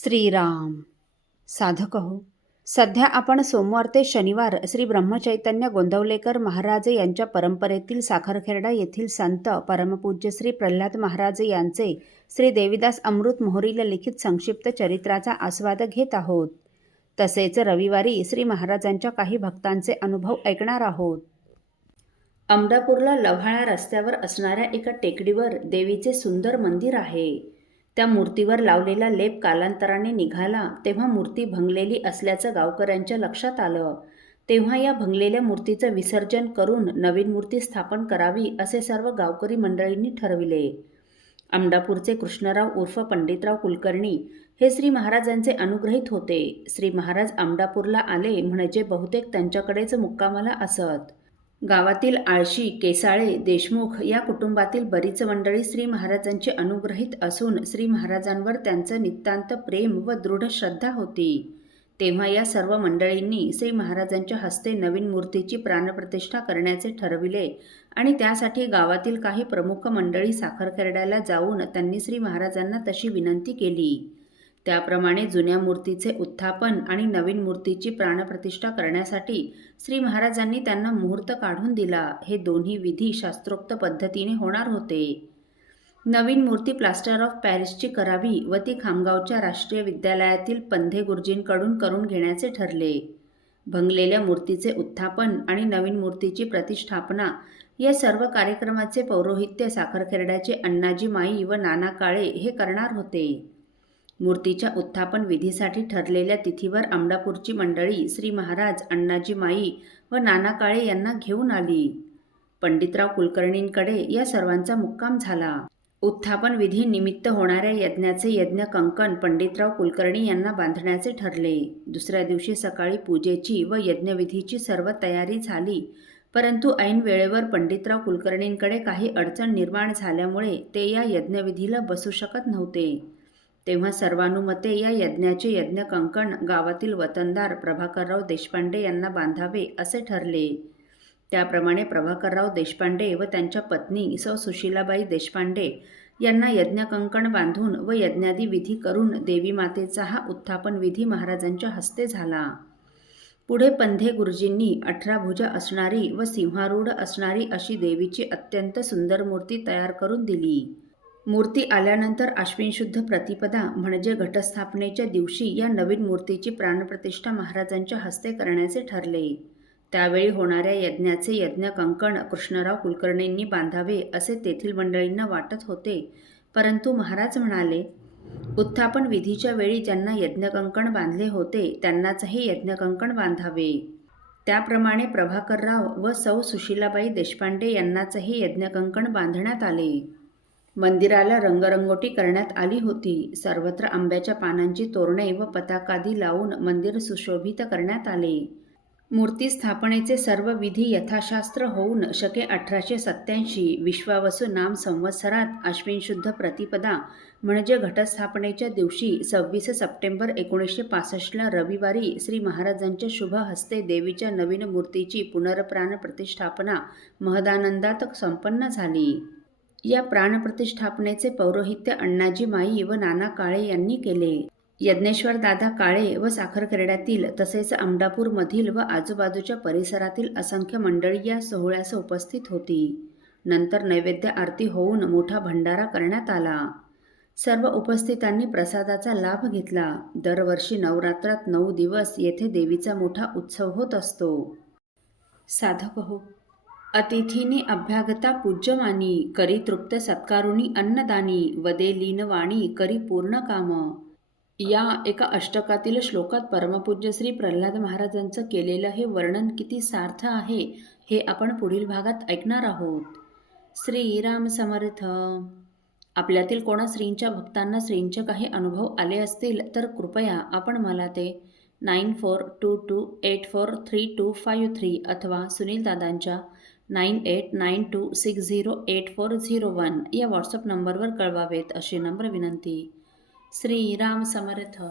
श्रीराम. साधक हो, सध्या आपण सोमवार ते शनिवार श्री ब्रह्मचैतन्य गोंदवलेकर महाराज यांच्या परंपरेतील साखरखेर्डा येथील संत परमपूज्य श्री प्रल्हाद महाराज यांचे श्री देवीदास अमृत मोहरीला लिखित संक्षिप्त चरित्राचा आस्वाद घेत आहोत. तसेच रविवारी श्री महाराजांच्या काही भक्तांचे अनुभव ऐकणार आहोत. अमडापूरला लव्हाळा रस्त्यावर असणाऱ्या एका टेकडीवर देवीचे सुंदर मंदिर आहे. त्या मूर्तीवर लावलेला लेप कालांतराने निघाला तेव्हा मूर्ती भंगलेली असल्याचं गावकऱ्यांच्या लक्षात आलं. तेव्हा या भंगलेल्या मूर्तीचं विसर्जन करून नवीन मूर्ती स्थापन करावी असे सर्व गावकरी मंडळींनी ठरविले. अमडापूरचे कृष्णराव उर्फ पंडितराव कुलकर्णी हे श्री महाराजांचे अनुग्रहित होते. श्री महाराज अमडापूरला आले म्हणजे बहुतेक त्यांच्याकडेच मुक्कामाला असत. गावातील आळशी, केसाळे, देशमुख या कुटुंबातील बरीच मंडळी श्री महाराजांचे अनुग्रहित असून श्री महाराजांवर त्यांचं नितांत प्रेम व दृढ श्रद्धा होती. तेव्हा या सर्व मंडळींनी श्री महाराजांच्या हस्ते नवीन मूर्तीची प्राणप्रतिष्ठा करण्याचे ठरविले आणि त्यासाठी गावातील काही प्रमुख मंडळी साखरखेर्ड्याला जाऊन त्यांनी श्री महाराजांना तशी विनंती केली. त्याप्रमाणे जुन्या मूर्तीचे उत्थापन आणि नवीन मूर्तीची प्राणप्रतिष्ठा करण्यासाठी श्री महाराजांनी त्यांना मुहूर्त काढून दिला. हे दोन्ही विधी शास्त्रोक्त पद्धतीने होणार होते. नवीन मूर्ती प्लास्टर ऑफ पॅरिसची करावी व ती खामगावच्या राष्ट्रीय विद्यालयातील पंधे गुरुजींकडून करून घेण्याचे ठरले. भंगलेल्या मूर्तीचे उत्थापन आणि नवीन मूर्तीची प्रतिष्ठापना या सर्व कार्यक्रमाचे पौरोहित्य साखरखेर्ड्याचे अण्णाजी माई व नाना काळे हे करणार होते. मूर्तीच्या उत्थापन विधीसाठी ठरलेल्या तिथीवर अमडापूरची मंडळी श्री महाराज, अण्णाजी माई व नाना काळे यांना घेऊन आली. पंडितराव कुलकर्णींकडे या सर्वांचा मुक्काम झाला. उत्थापन विधी निमित्त होणाऱ्या यज्ञाचे यज्ञ कंकण पंडितराव कुलकर्णी यांना बांधण्याचे ठरले. दुसऱ्या दिवशी सकाळी पूजेची व यज्ञविधीची सर्व तयारी झाली, परंतु ऐन वेळेवर पंडितराव कुलकर्णींकडे काही अडचण निर्माण झाल्यामुळे ते या यज्ञविधीला बसू शकत नव्हते. तेव्हा सर्वानुमते या यज्ञाचे यज्ञ कंकण गावातील वतनदार प्रभाकरराव देशपांडे यांना बांधावे असे ठरले. त्याप्रमाणे प्रभाकरराव देशपांडे व त्यांच्या पत्नी सौ सुशीलाबाई देशपांडे यांना यज्ञ कंकण बांधून व यज्ञादी विधी करून देवी मातेचा हा उत्थापन विधी महाराजांच्या हस्ते झाला. पुढे पंधे गुरुजींनी 18 भुजा असणारी व सिंहारूढ असणारी अशी देवीची अत्यंत सुंदर मूर्ती तयार करून दिली. मूर्ती आल्यानंतर आश्विन शुद्ध प्रतिपदा म्हणजे घटस्थापनेच्या दिवशी या नवीन मूर्तीची प्राणप्रतिष्ठा महाराजांच्या हस्ते करण्याचे ठरले. त्यावेळी होणाऱ्या यज्ञाचे यज्ञ कंकण कृष्णराव कुलकर्णींनी बांधावे असे तेथील मंडळींना वाटत होते, परंतु महाराज म्हणाले, उत्थापन विधीच्या वेळी ज्यांना यज्ञ कंकण बांधले होते त्यांनाचही यज्ञ कंकण बांधावे. त्याप्रमाणे प्रभाकरराव व सौ सुशीलाबाई देशपांडे यांनाचही यज्ञ कंकण बांधण्यात आले. मंदिराला रंगरंगोटी करण्यात आली होती. सर्वत्र आंब्याच्या पानांची तोरणे व पताकादी लावून मंदिर सुशोभित करण्यात आले. मूर्ती स्थापनेचे सर्व विधी यथाशास्त्र होऊन शके 1887 विश्वावसू नाम संवत्सरात आश्विन शुद्ध प्रतिपदा म्हणजे घटस्थापनेच्या दिवशी 26 सप्टेंबर 1965 रविवारी श्री महाराजांच्या शुभ हस्ते देवीच्या नवीन मूर्तीची पुनर्प्राण प्रतिष्ठापना महदानंदात संपन्न झाली. या प्राणप्रतिष्ठापनेचे पौरोहित्य अण्णाजी माई व नाना काळे यांनी केले. यज्ञेश्वर दादा काळे व साखरखेर्ड्यातील तसेच अमडापूरमधील व आजूबाजूच्या परिसरातील असंख्य मंडळी या सोहळ्यास उपस्थित होती. नंतर नैवेद्य आरती होऊन मोठा भंडारा करण्यात आला. सर्व उपस्थितांनी प्रसादाचा लाभ घेतला. दरवर्षी नवरात्रात 9 दिवस येथे देवीचा मोठा उत्सव होत असतो. साधक हो, अतिथीने अभ्यागता पूज्यमानी, करी तृप्त सत्कारुणी अन्नदानी, वदे लीनवाणी करी पूर्ण काम. या एका अष्टकातील श्लोकात परमपूज्य श्री प्रल्हाद महाराजांचं केलेलं हे वर्णन किती सार्थ आहे हे आपण पुढील भागात ऐकणार आहोत. श्रीराम समर्थ. आपल्यातील कोणा श्रींच्या भक्तांना श्रींचे काही अनुभव आले असतील तर कृपया आपण मला ते 9422843253 अथवा सुनील दादांच्या 9892608401 या व्हॉट्सअप नंबरवर कळवावेत अशी नम्र विनंती. श्रीराम समर्थ.